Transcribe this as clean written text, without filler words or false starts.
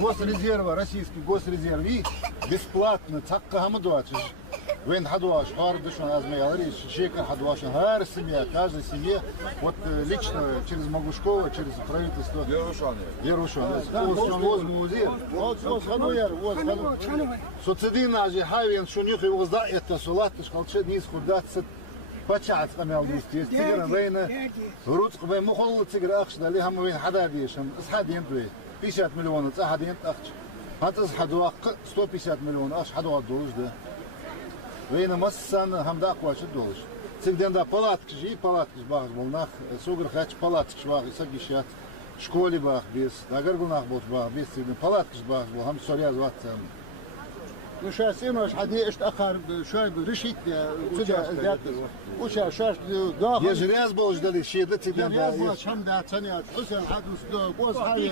Госрезерва, российский госрезерв, и бесплатно, цакка хамадуачиш. Вен хадуаш, хардышон, азмеялриш, шейка хадуаш, гар семья, каждая семья, вот лично через Могушкова, через правительство. Верушан. Воз музей. Вот хадуяр, воз хаду. Социдина же хавен, шунюх его за это сулатыш, халчет низ худаться. Почат قميل دوستي تيجر بين روت قبل مخل تيجر أخش ده هم بين حدا ديشان أصحاد ينتوي 50 مليون أصحاد ينتأخش هتصحاد واق 150 مليون أخش حدا والدولش ده بين مسان هم ده أقوى شد دولش تيجدين ده پالاتكش باغ بولناخ سوغر خاتش پالاتكش باغ يسقيشات شكولي باغ بيس ناقر قلناخ بوت باغ بيس تيجدين پالاتكش باغ بول هم سوريا زوات وش سينوش حدي اشتأخر شوي برشيت وش شاش داخل يجرياز بوش دلي شيء ده تيجدين يجرياز بوش هم ده ثانية حسن حدوث ده بوز هاي